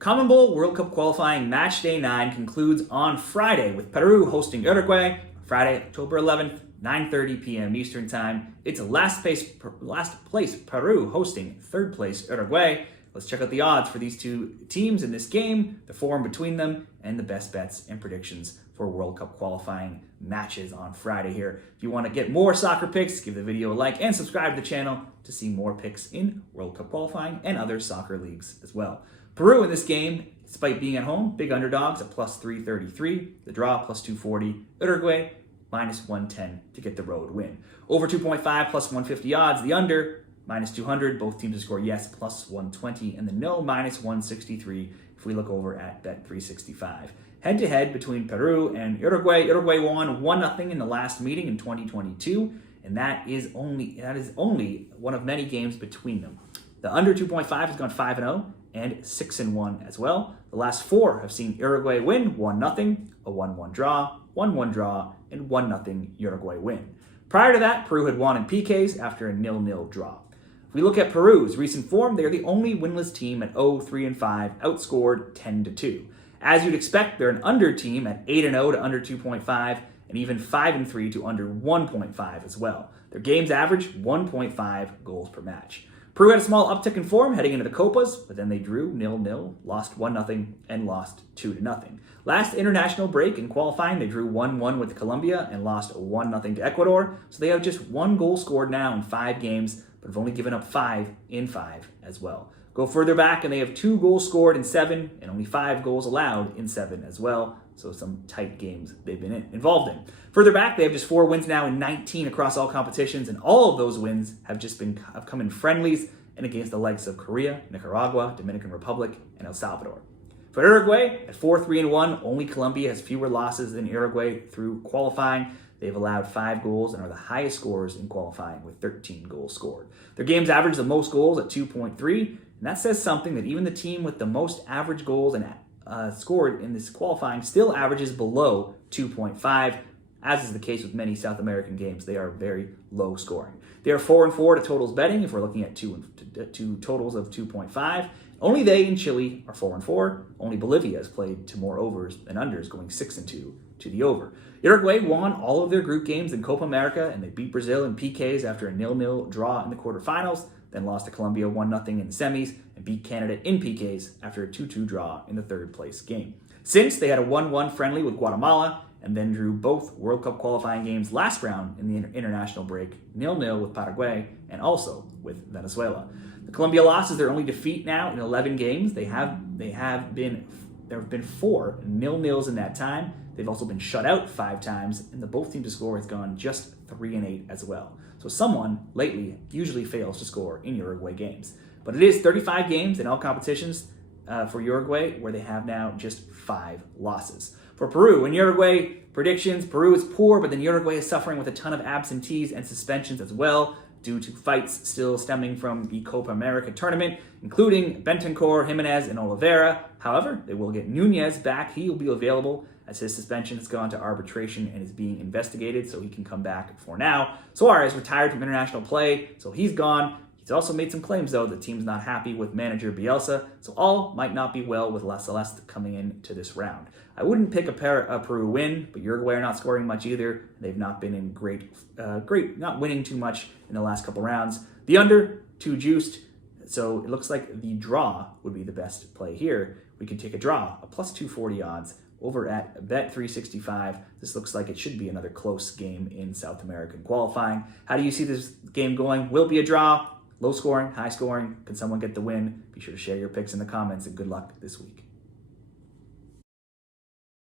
CONMEBOL World Cup Qualifying Matchday 9 concludes on Friday with Peru hosting Uruguay. Friday, October 11th, 9:30 p.m. Eastern Time. It's last place Peru hosting third place Uruguay. Let's check out the odds for these two teams in this game, the form between them, and the best bets and predictions for World Cup qualifying matches on Friday here. If you want to get more soccer picks, give the video a like and subscribe to the channel to see more picks in World Cup qualifying and other soccer leagues as well. Peru in this game, despite being at home, big underdogs at plus 333, the draw plus 240, Uruguay minus 110 to get the road win. Over 2.5 plus 150 odds, the under minus 200, both teams to score yes plus 120, and the no minus 163 if we look over at Bet365. Head-to-head between Peru and Uruguay. Uruguay won 1-0 in the last meeting in 2022, and that is only one of many games between them. The under 2.5 has gone 5-0 and 6-1 as well. The last four have seen Uruguay win 1-0, a 1-1 draw, 1-1 draw, and 1-0 Uruguay win. Prior to that, Peru had won in PKs after a 0-0 draw. If we look at Peru's recent form, they're the only winless team at 0-3-5, outscored 10-2. As you'd expect, they're an under team at 8-0 to under 2.5, and even 5-3 to under 1.5 as well. Their games average 1.5 goals per match. Peru had a small uptick in form heading into the Copas, but then they drew 0-0, lost 1-0, and lost 2-0. Last international break in qualifying, they drew 1-1 with Colombia and lost 1-0 to Ecuador, so they have just one goal scored now in 5 games, but have only given up 5 in 5 as well. Go further back, and they have 2 goals scored in 7 and only 5 goals allowed in 7 as well. So some tight games they've been involved in. Further back, they have just 4 wins now in 19 across all competitions, and all of those wins have come in friendlies and against the likes of Korea, Nicaragua, Dominican Republic, and El Salvador. For Uruguay, at 4-3-1, only Colombia has fewer losses than Uruguay through qualifying. They've allowed 5 goals and are the highest scorers in qualifying with 13 goals scored. Their games average the most goals at 2.3, and that says something that even the team with the most average goals and scored in this qualifying still averages below 2.5, as is the case with many South American games. They are very low scoring. They are 4-4 to totals betting if we're looking at two totals of 2.5. Only they and Chile are 4-4. Only Bolivia has played to more overs than unders, going 6-2 to the over. Uruguay won all of their group games in Copa America, and they beat Brazil in PKs after a 0-0 draw in the quarterfinals, then lost to Colombia 1-0 in the semis, and beat Canada in PKs after a 2-2 draw in the third place game. Since, they had a 1-1 friendly with Guatemala, and then drew both World Cup qualifying games last round in the international break, 0-0 with Paraguay, and also with Venezuela. The Colombia loss is their only defeat now in 11 games. There have been 4 0-0s in that time. They've also been shut out 5 times, and the both teams to score has gone just 3-8 as well. So someone lately usually fails to score in Uruguay games. But it is 35 games in all competitions for Uruguay, where they have now just 5 losses. For Peru and Uruguay, predictions: Peru is poor, but then Uruguay is suffering with a ton of absentees and suspensions as well, due to fights still stemming from the Copa America tournament, including Bentancur, Jimenez, and Oliveira. However, they will get Nunez back. He will be available as his suspension has gone to arbitration and is being investigated, so he can come back for now. Suarez retired from international play, so he's gone. He's also made some claims, though. The team's not happy with manager Bielsa, so all might not be well with Celeste coming into this round. I wouldn't pick a Peru win, but Uruguay are not scoring much either. They've not been in not winning too much in the last couple rounds. The under, too juiced, so it looks like the draw would be the best play here. We could take a draw, a plus 240 odds, over at Bet365. This looks like it should be another close game in South American qualifying. How do you see this game going? Will it be a draw? Low scoring, high scoring? Can someone get the win? Be sure to share your picks in the comments, and good luck this week.